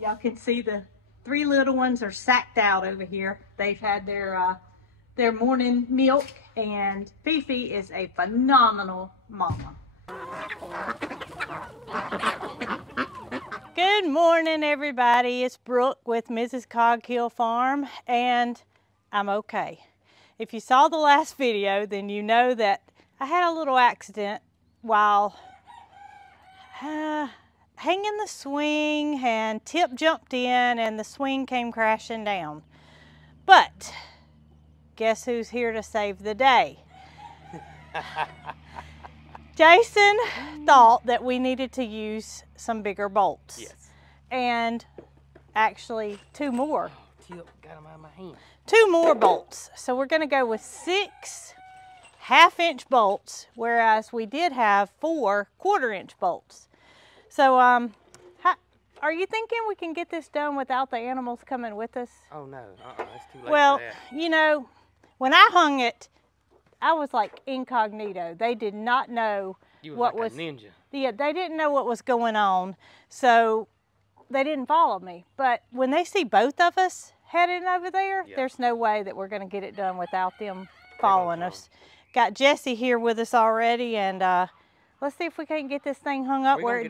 Y'all can see the 3 little ones are sacked out over here. They've had their morning milk, and Fifi is a phenomenal mama. Good morning, everybody. It's Brooke with Mrs. Cog Hill Farm, and I'm okay. If you saw the last video, then you know that I had a little accident while hanging the swing, and Tip jumped in and the swing came crashing down. But guess who's here to save the day? Jason thought that we needed to use some bigger bolts. Yes. And actually 2 more. Tip got them out of my hand. 2 more bolts. So we're going to go with 6 1/2-inch bolts, whereas we did have 4 1/4-inch bolts. So are you thinking we can get this done without the animals coming with us? Oh no, it's too late. Well, for that. you know, when I hung it, I was like incognito. They did not know what like was a ninja. Yeah, they didn't know what was going on, so they didn't follow me. But when they see both of us heading over there, there's no way that we're going to get it done without them following us. Got Jesse here with us already, and let's see if we can't get this thing hung up where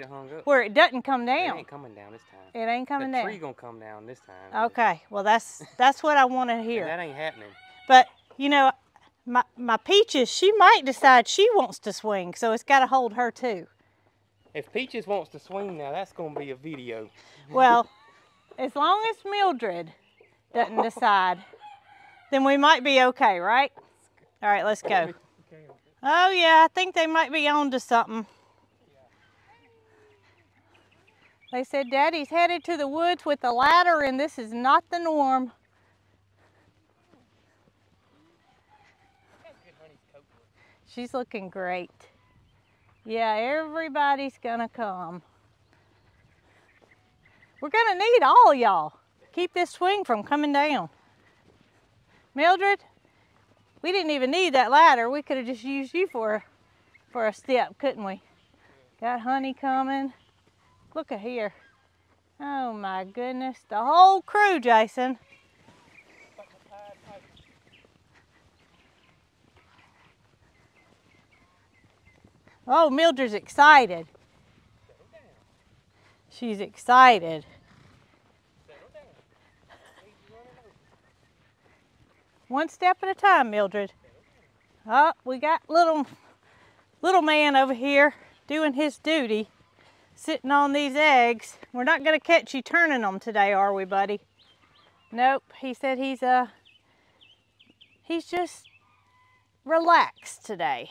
it doesn't come down. It ain't coming down this time. It ain't coming down. The tree gonna come down this time. Okay, well that's what I want to hear. And that ain't happening. But you know, my Peaches, she might decide she wants to swing, so it's got to hold her too. If Peaches wants to swing now, that's gonna be a video. Well, as long as Mildred doesn't decide, then we might be okay, right? All right, let's go. Oh yeah, I think they might be on to something. They said Daddy's headed to the woods with the ladder, and this is not the norm. She's looking great. Yeah, everybody's gonna come. We're gonna need all y'all. Keep this swing from coming down. Mildred, we didn't even need that ladder. We could have just used you for a step, couldn't we? Got honey coming. Look at here. Oh my goodness, the whole crew, Jason. Oh, Mildred's excited. She's excited. One step at a time, Mildred. Oh, we got little man over here doing his duty, sitting on these eggs. We're not going to catch you turning them today, are we, buddy? Nope. He said he's just relaxed today.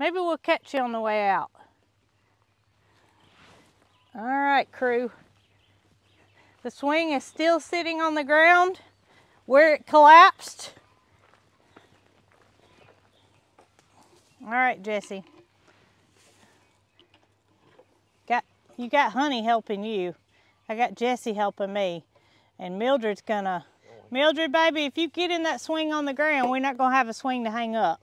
Maybe we'll catch you on the way out. All right, crew. The swing is still sitting on the ground where it collapsed. All right, Jesse. You got honey helping you. I got Jesse helping me. And Mildred, baby, if you get in that swing on the ground, we're not gonna have a swing to hang up.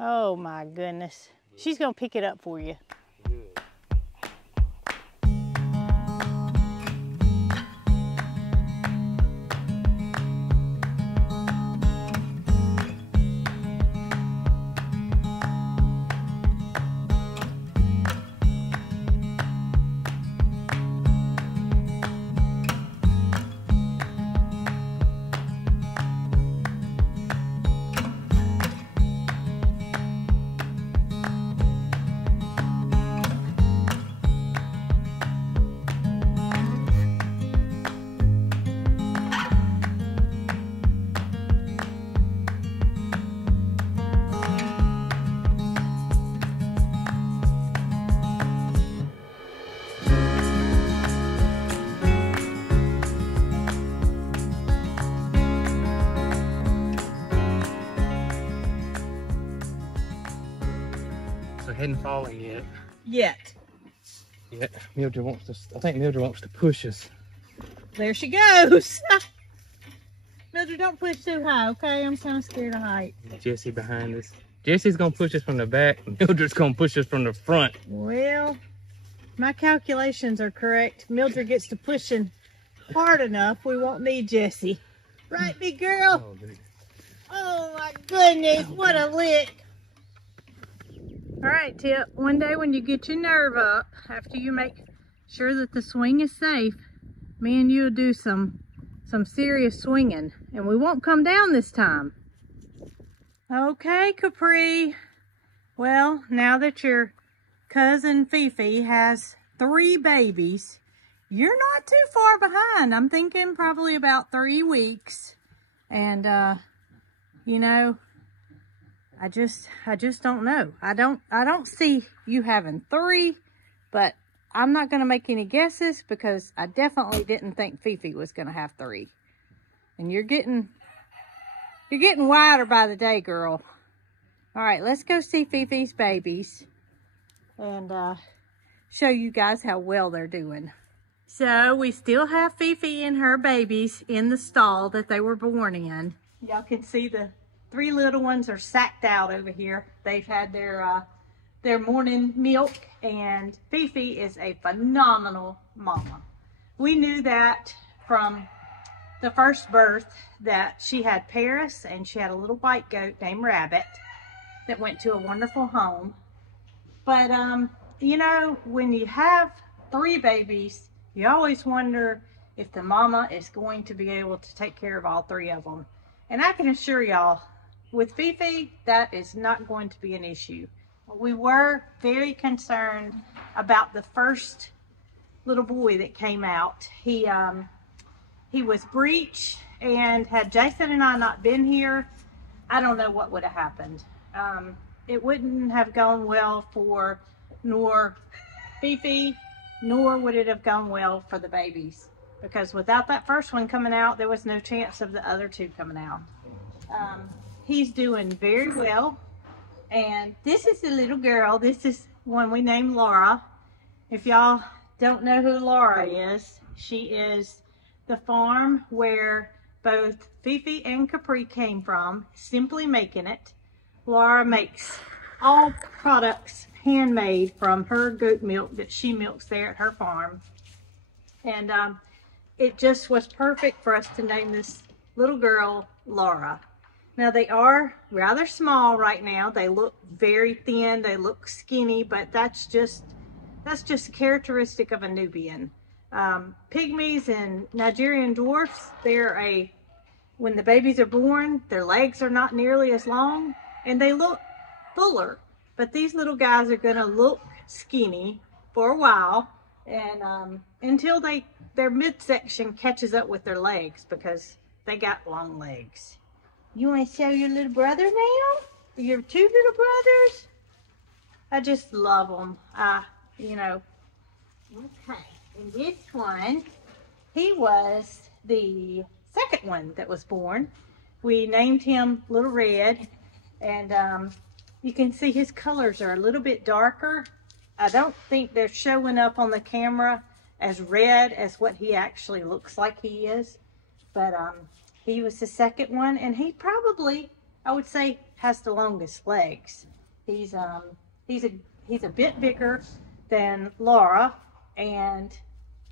Oh my goodness. She's gonna pick it up for you. Hadn't fallen yet. Yet. Mildred wants to. I think Mildred wants to push us. There she goes. Mildred, don't push too high, okay? I'm kind of scared of height. Jesse behind us. Jesse's gonna push us from the back. Mildred's gonna push us from the front. Well, my calculations are correct, Mildred gets to pushing hard enough, we won't need Jessie. Right, big girl? Oh my goodness, what a lick. All right, Tip, one day when you get your nerve up, after you make sure that the swing is safe, me and you will do some serious swinging, and we won't come down this time. Okay, Capri. Well, now that your cousin Fifi has 3 babies, you're not too far behind. I'm thinking probably about 3 weeks. And, you know, I just don't know. I don't see you having 3, but I'm not going to make any guesses because I definitely didn't think Fifi was going to have 3. And you're getting wider by the day, girl. All right, let's go see Fifi's babies and show you guys how well they're doing. So we still have Fifi and her babies in the stall that they were born in. Y'all can see the 3 little ones are sacked out over here. They've had their morning milk, and Fifi is a phenomenal mama. We knew that from the first birth that she had Paris, and she had a little white goat named Rabbit that went to a wonderful home. But you know, when you have 3 babies, you always wonder if the mama is going to be able to take care of all 3 of them. And I can assure y'all, with Fifi, that is not going to be an issue. We were very concerned about the first little boy that came out. He was breech, and had Jason and I not been here, I don't know what would have happened. It wouldn't have gone well for nor Fifi, nor would it have gone well for the babies, because without that first one coming out, there was no chance of the other 2 coming out. He's doing very well. And this is the little girl. This is one we named Laura. If y'all don't know who Laura is, she is the farm where both Fifi and Capri came from, Simply Making It. Laura makes all products handmade from her goat milk that she milks there at her farm. And it just was perfect for us to name this little girl Laura. Now they are rather small right now. They look very thin, they look skinny, but that's just characteristic of a Nubian. Pygmies and Nigerian dwarfs, when the babies are born, their legs are not nearly as long and they look fuller. But these little guys are gonna look skinny for a while, and until their midsection catches up with their legs, because they got long legs. You want to show your little brother now? Your 2 little brothers? I just love them. You know. Okay, and this one, he was the second one that was born. We named him Little Red, and you can see his colors are a little bit darker. I don't think they're showing up on the camera as red as what he actually looks like he is, but he was the second one, and he probably, I would say, has the longest legs. He's a bit bigger than Laura, and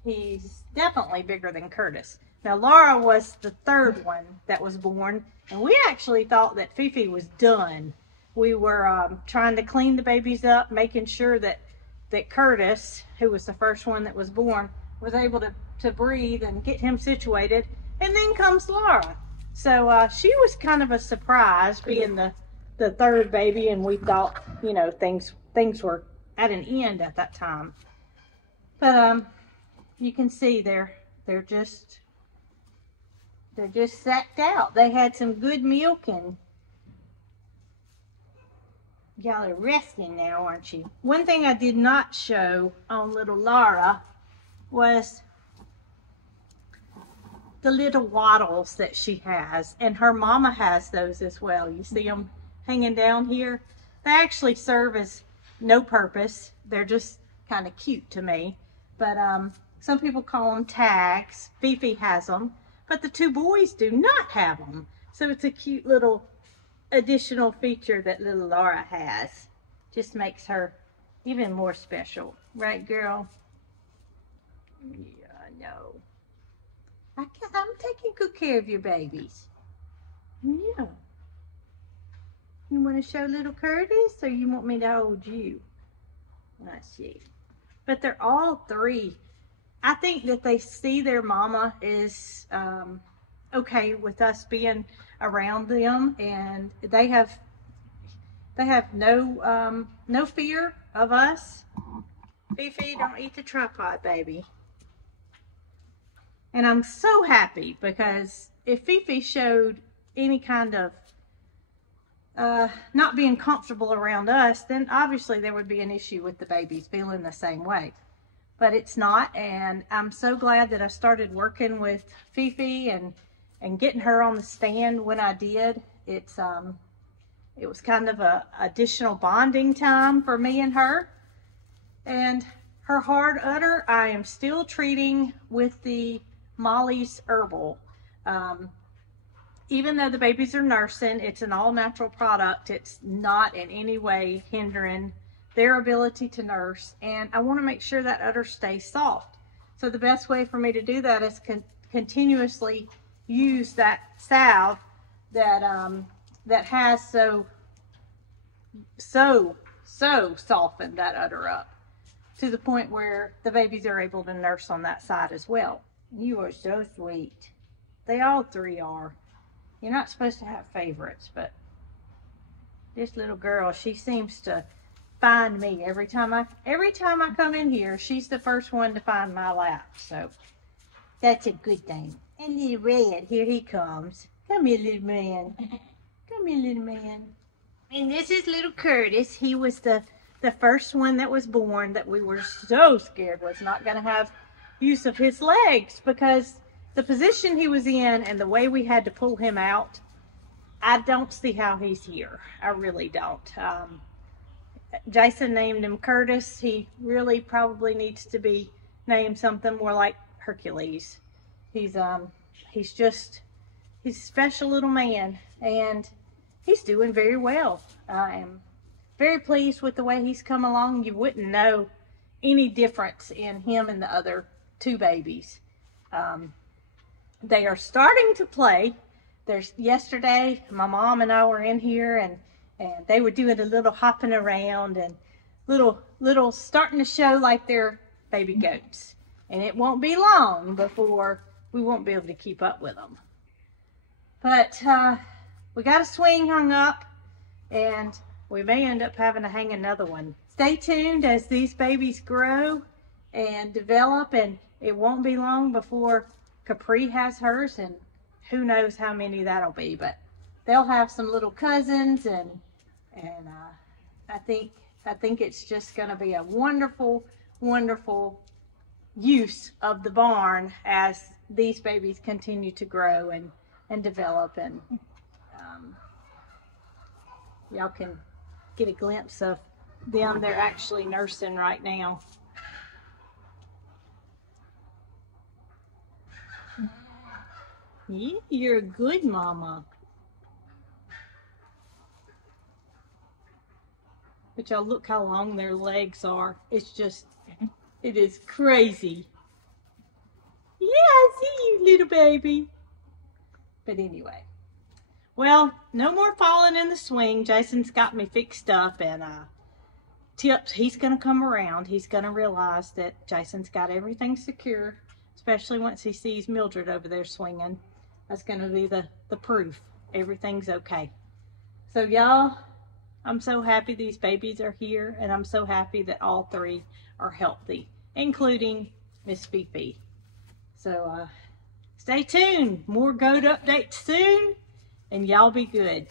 he's definitely bigger than Curtis. Now Laura was the 3rd one that was born, and we actually thought that Fifi was done. We were trying to clean the babies up, making sure that Curtis, who was the first one that was born, was able to breathe and get him situated. And then comes Laura. So she was kind of a surprise, being the 3rd baby, and we thought, you know, things were at an end at that time. But you can see they're just sacked out. They had some good milk, and y'all are resting now, aren't you? One thing I did not show on little Laura was the little wattles that she has, and her mama has those as well. You see them hanging down here? They actually serve as no purpose. They're just kind of cute to me. But some people call them tags. Fifi has them, but the 2 boys do not have them. So it's a cute little additional feature that little Laura has. Just makes her even more special. Right, girl? Yeah, I know. I'm taking good care of your babies. Yeah. You want to show little Curtis, or you want me to hold you? Let's see. But they're all three. I think that they see their mama is okay with us being around them, and they have no fear of us. Fifi, don't eat the tripod, baby. And I'm so happy, because if Fifi showed any kind of not being comfortable around us, then obviously there would be an issue with the babies feeling the same way. But it's not, and I'm so glad that I started working with Fifi and getting her on the stand when I did. It was kind of a additional bonding time for me and her. And her hard udder, I am still treating with the Molly's Herbal. Even though the babies are nursing, it's an all-natural product. It's not in any way hindering their ability to nurse, and I want to make sure that udder stays soft. So the best way for me to do that is continuously use that salve that that has so softened that udder up to the point where the babies are able to nurse on that side as well. You are so sweet. They all three are. You're not supposed to have favorites, but this little girl, she seems to find me every time I come in here. She's the first one to find my lap, so that's a good thing. And little Red, here he comes. Come here, little man. Come here, little man. And this is little Curtis. He was the first one that was born that we were so scared was not going to have use of his legs, because the position he was in and the way we had to pull him out, I don't see how he's here. I really don't. Jason named him Curtis. He really probably needs to be named something more like Hercules. He's a special little man, and he's doing very well. I am very pleased with the way he's come along. You wouldn't know any difference in him and the other two babies. They are starting to play. Yesterday, my mom and I were in here, and they were doing a little hopping around and little starting to show like they're baby goats. And it won't be long before we won't be able to keep up with them. But we got a swing hung up, and we may end up having to hang another one. Stay tuned as these babies grow and develop, and it won't be long before Capri has hers, and who knows how many that'll be, but they'll have some little cousins, and I think it's just going to be a wonderful, wonderful use of the barn as these babies continue to grow and develop, and y'all can get a glimpse of them. They're actually nursing right now. Yeah, you're a good mama. But y'all look how long their legs are. It's just, it is crazy. Yeah, I see you, little baby. But anyway, well, no more falling in the swing. Jason's got me fixed up, and Tips, he's going to come around. He's going to realize that Jason's got everything secure, especially once he sees Mildred over there swinging. That's going to be the proof. Everything's okay. So y'all, I'm so happy these babies are here, and I'm so happy that all three are healthy, including Miss Fifi. So stay tuned. More goat updates soon, and y'all be good.